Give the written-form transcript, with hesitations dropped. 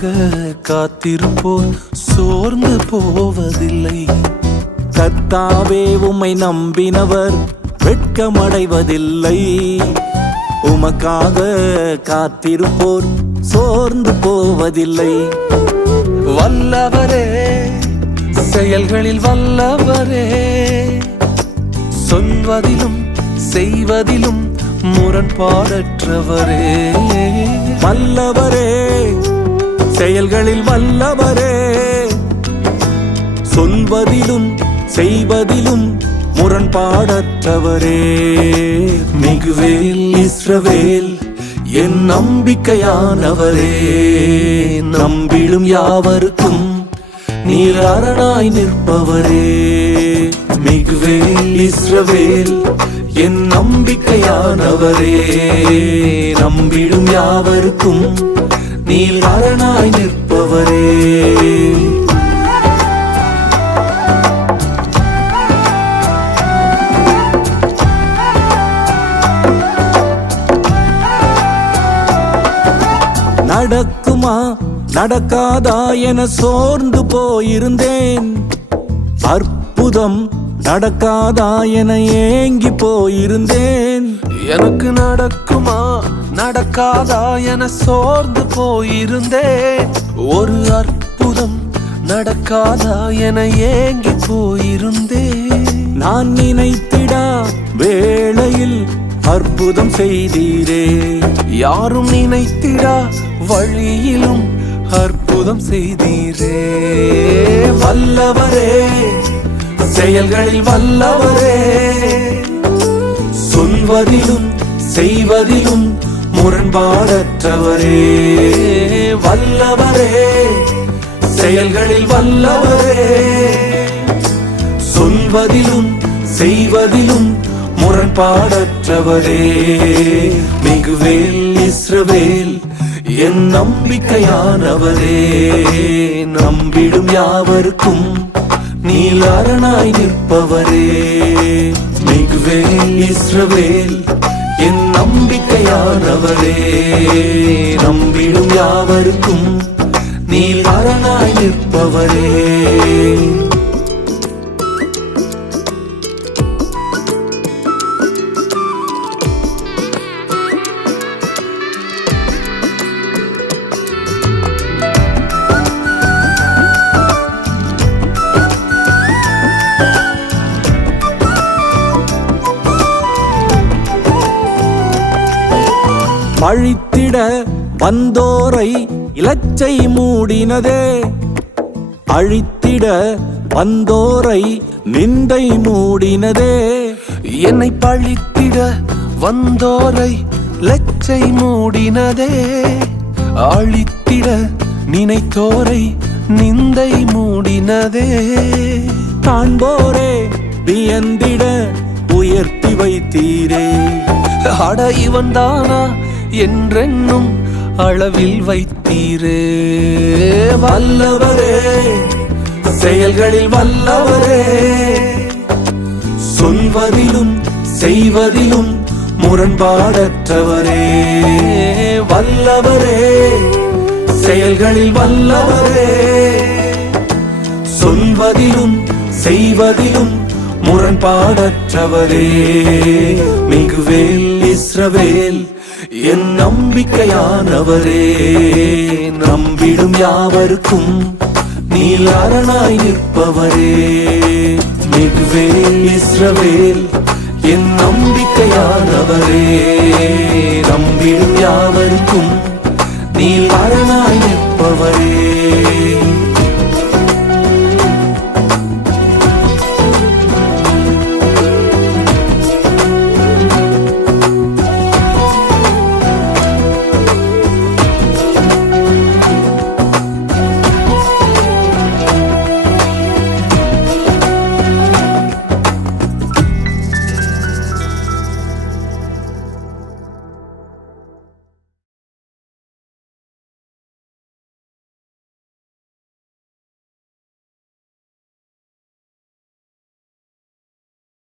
உமக்காக காத்திருப்போர் சோர்ந்து போவதில்லை. கர்த்தாவே உம்மை நம்பினவர் வெட்கமடைவதில்லை. உமக்காக காத்திருப்போர் சோர்ந்து போவதில்லை. வல்லவரே, செயல்களில் வல்லவரே, சொல்வதிலும் செய்வதிலும் முரண்பாடற்றவரே. வல்லவரே, செயல்களில் வல்லவரே, சொல்வதிலும் செய்வதிலும் முரண்பாடற்றவரே. மிகுவேல் இஸ்ரவேல் என் நம்பிக்கையானவரே, நம்பிடும் யாவருக்கும் நீர் அரணாய் நிற்பவரே. மிகுவேல் இஸ்ரவேல் என் நம்பிக்கையானவரே, நம்பிடும் யாவருக்கும் நீர் அரணாய் நிற்பவரே. நடக்குமா நடக்காதா என சோர்ந்து போயிருந்தேன். அற்புதம் நடக்காதா என ஏங்கி போயிருந்தேன். எனக்கு நடக்குமா நடக்காதா என சோர்ந்து போயிருந்தேன். ஒரு அற்புதம் நடக்காதா என ஏங்கி போயிருந்தேன். நான் நினைத்திடா வேளையில் அற்புதம் செய்தீரே. யாரும் நினைத்திடா வழியிலும் அற்புதம் செய்தீரே. வல்லவரே, செயல்களில் வல்லவரே, சொல்வதிலும் செய்வதிலும் முரண்பாடற்றவரே. வல்லவரே, செயல்களில் வல்லவரே, சொல்வதிலும் செய்வதிலும் முரண்பாடற்றவரே. மிகுவேல் இஸ்ரவேல் என் நம்பிக்கையானவரே, நம்பிடும் யாவருக்கும் நீர் அரணாய் நிற்பவரே. மிகுவேல் இஸ்ரவேல் என் நம்பிக்கையானவரே, நம்பிடும் யாவருக்கும் நீர் அரணாய் நிற்பவரே. பழித்திட வந்தோரை இலச்சை மூடினதே. அழித்திட வந்தோரை நிந்தை மூடினதே. என்னை பழித்திட வந்தோரை லச்சை மூடினதே. அழித்திட நினைத்தோரை நிந்தை மூடினதே. காண்போரே வியந்திட உயர்த்தி வைத்தீரே. அட இவன் தானா என்றென்னும் அளவில் வைத்தீரே. வல்லவரே, செயல்களில் வல்லவரே, சொல்வதிலும் செய்வதிலும் முரண்பாடற்றவரே. வல்லவரே, செயல்களில் வல்லவரே, சொல்வதிலும் செய்வதிலும் முரண்பாடற்றவரே. மிகுவேல் இஸ்ரவேல் என் நம்பிக்கையானவரே, நம்பிடும் யாவருக்கும் நீர் அரணாய் நிற்பவரே. மிகுவேல் இஸ்ரவேல் என் நம்பிக்கையானவரே, நம்பிடும் யாவருக்கும்